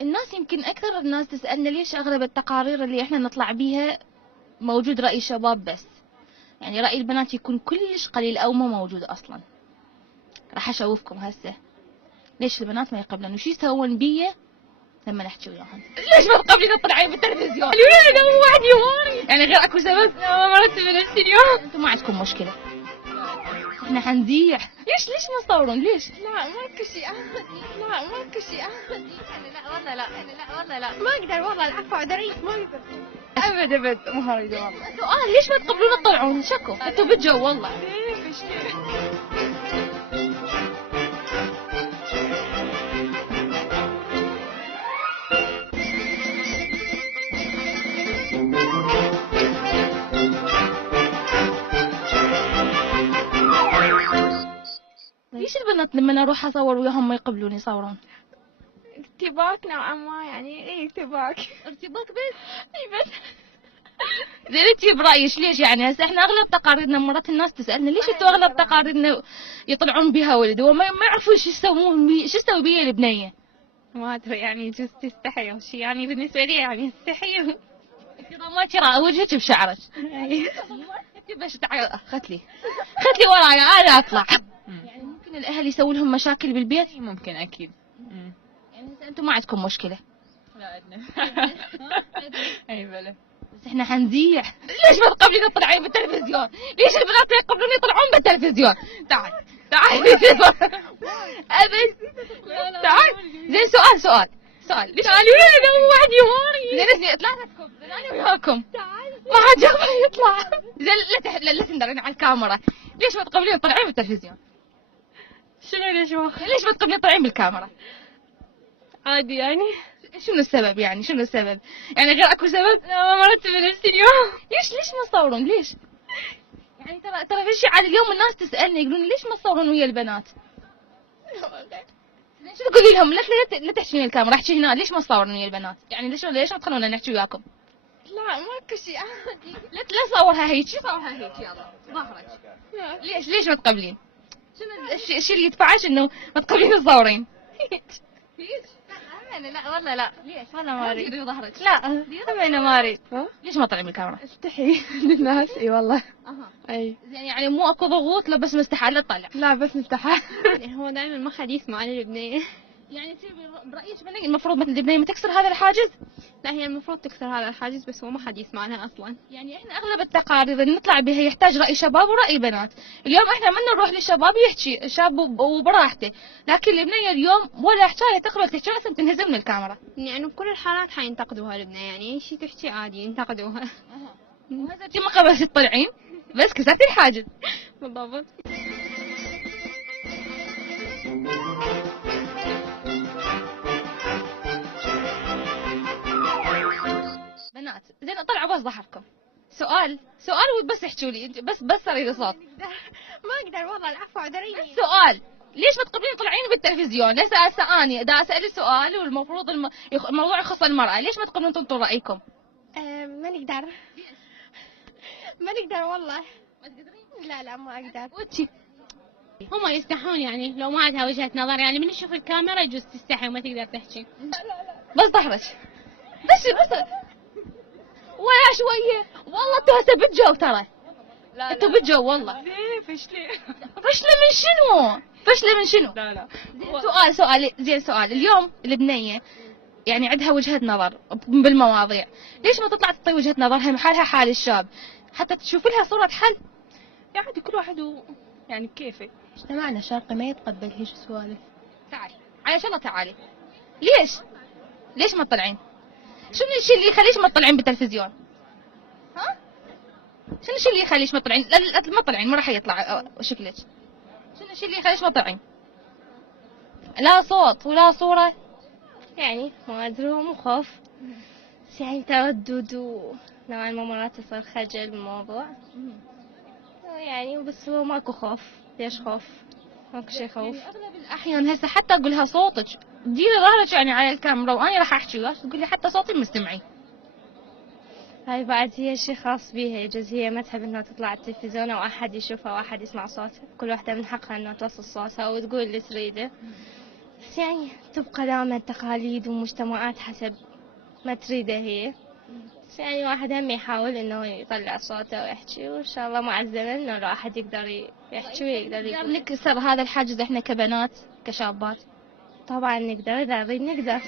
الناس يمكن اكثر الناس تسالنا ليش اغلب التقارير اللي احنا نطلع بيها موجود راي الشباب بس، يعني راي البنات يكون كلش قليل او ما موجود اصلا. راح اشوفكم هسه ليش البنات ما يقبلون وش يسوون بيه لما نحكي وياهم. ليش ما تقبلين تطلعين بالتلفزيون؟ الولاد مو واحد يواري يعني غير اكو سبب؟ لا ما مرتب نفس اليوم. انتم ما عندكم مشكله، احنا حنزيح. ليش ما تصورون ليش؟ لا ماكو شيء عادي، لا ماكو شيء عادي. انا لا والله لا، انا لا والله لا، ما اقدر والله العفو اعذري ما اقدر. ابد مو اريد والله. سؤال ليش ما تقبلون تطلعون؟ شكو انتوا بالجو والله. ليش ليش البنات لما اروح اصور وياهم ما يقبلون يصورون؟ ارتباك نوعا ما يعني. ايه ارتباك بس اي بس. زين انتي برايك ليش يعني هسه احنا اغلب تقاريرنا مرات الناس تسالنا ليش انتوا اغلب تقاريرنا يطلعون بها ولد وما يعرفون شو يسوون شو يسوي بيه البنيه؟ ما ادري يعني يجوز تستحي او شيء، يعني بالنسبه لي يعني استحي. انتي ضميتي وجهك بشعرك. أي. انتي بس تعالي خذلي ورايا انا اطلع. يعني ممكن الاهل يسوون لهم مشاكل بالبيت؟ ممكن اكيد. يعني هسه انتم ما عندكم مشكله. لا عندنا. اي بلا. بس احنا حنزيح. ليش ما تقبلين تطلعين بالتلفزيون؟ ليش البنات ما يقبلون يطلعون بالتلفزيون؟ تعال ابد تعال. زين سؤال ليش تعالي وين مو واحد يواري؟ زين ثلاثتكم زين انا وياكم ما حد يقبل يطلع. زين لا تندرين على الكاميرا. ليش ما تقبلين تطلعين بالتلفزيون؟ شنو ليش واخر؟ ليش ما تقبلين تطلعين بالكاميرا؟ عادي يعني. شنو السبب يعني شنو السبب؟ يعني غير اكو سبب؟ لا ما مرتب نفس اليوم. ليش ما تصورون ليش؟ يعني ترى في شيء على اليوم الناس تسالني يقولون ليش ما تصورون ويا البنات؟ شو تقولي لهم؟ لا تحكين الكاميرا احكي هنا ليش ما تصورون ويا البنات؟ يعني ليش ما تخلونا نحكي وياكم؟ لا ماكو شيء عادي. لا صورها هيك صورها هيك يلا ظهرك. ليش ما تقبلين؟ شنو الشيء اللي يدفعك انه ما تقبلين تصورين؟ هيك انا لا والله لا. ليش؟ والله ما اريد. ظهرك. لا انا ما اريد. ليش ما طلعين بالكاميرا؟ استحي للناس. اي والله. اي زين يعني مو اكو ضغوط لا بس مستحيل لا تطلع. لا بس نفتحها. هو دائما ما حد يسمع عن البنيه. يعني انت برايك المفروض مثل البنيه تكسر هذا الحاجز؟ لا هي المفروض تكسر هذا الحاجز بس هو ما حد يسمع عنها اصلا. يعني احنا اغلب التقارير اللي نطلع بها يحتاج راي شباب وراي بنات. اليوم احنا من نروح للشباب يحكي شاب وبراحته، لكن البنيه اليوم ولا حكايه تقبل تحكي اصلا تنهزم من الكاميرا. يعني بكل الحالات حينتقدوها البنيه، يعني اي شيء تحكي عادي ينتقدوها. وهذا انت ما قبلت تطلعين بس كسرتي الحاجز. بالضبط. بنات زين طلعوا بس ظهركم. سؤال وبس احكوا لي انت بس اريد صوت. ما اقدر والله العفو اعذريني. سؤال ليش ما تقبلين تطلعين بالتلفزيون؟ هسه اني دا اسال سؤال والمفروض الموضوع يخص المراه، ليش ما تقبلون تنطوا رايكم؟ ما نقدر. ما نقدر والله. ما تقدرين؟ لا ما اقدر. وتشي هم يستحون يعني لو ما عندها وجهة نظر، يعني من تشوف الكاميرا يجوز تستحي وما تقدر تحكي. بس ظهرك بس ويا شويه والله انتوا هسه بالجو ترى. انتوا بالجو والله. ليه فشلي؟ فشله من شنو؟ لا زين سؤال اليوم البنيه يعني عندها وجهة نظر بالمواضيع، ليش ما تطلع تعطي وجهة نظرها حالها حال الشاب حتى تشوف لها صورة حل؟ يعني كل واحد يعني كيفه. اجتماعنا الشرقي ما يتقبل هيك سوالف. تعالي على شاء الله تعالي. ليش ما تطلعين؟ شنو الشيء اللي يخليش ما تطلعين بالتلفزيون؟ ها؟ شنو الشيء اللي يخليش ما تطلعين؟ لا ما تطلعين ما راح يطلع شكلك. شنو الشيء اللي يخليش ما تطلعين؟ لا صوت ولا صورة. يعني ما ادري مو خوف بس يعني تردد ونوعا ما مرات يصير خجل بالموضوع. يعني بس هو ماكو خوف. ليش خوف؟ ماكو شيء خوف. يعني اغلب الاحيان هسه حتى اقول لها صوتك ديري ظهرك يعني على الكاميرا وانا راح احكي وياك تقول لي حتى صوتي مستمعي. هاي بعد هي شيء خاص بيها، يجوز هي ما تحب انها تطلع على التلفزيون او احد يشوفها او احد يسمع صوتها، كل واحدة من حقها انها توصل صوتها وتقول اللي تريده. بس يعني تبقى دائما تقاليد ومجتمعات حسب ما تريده هي. بس يعني واحد هم يحاول انه يطلع صوته ويحكي، وان شاء الله مع الزمن انه الواحد يقدر يحكي ويقدر نقدر يقول. نكسر هذا الحاجز احنا كبنات كشابات. طبعا نقدر، اذا نريد نقدر.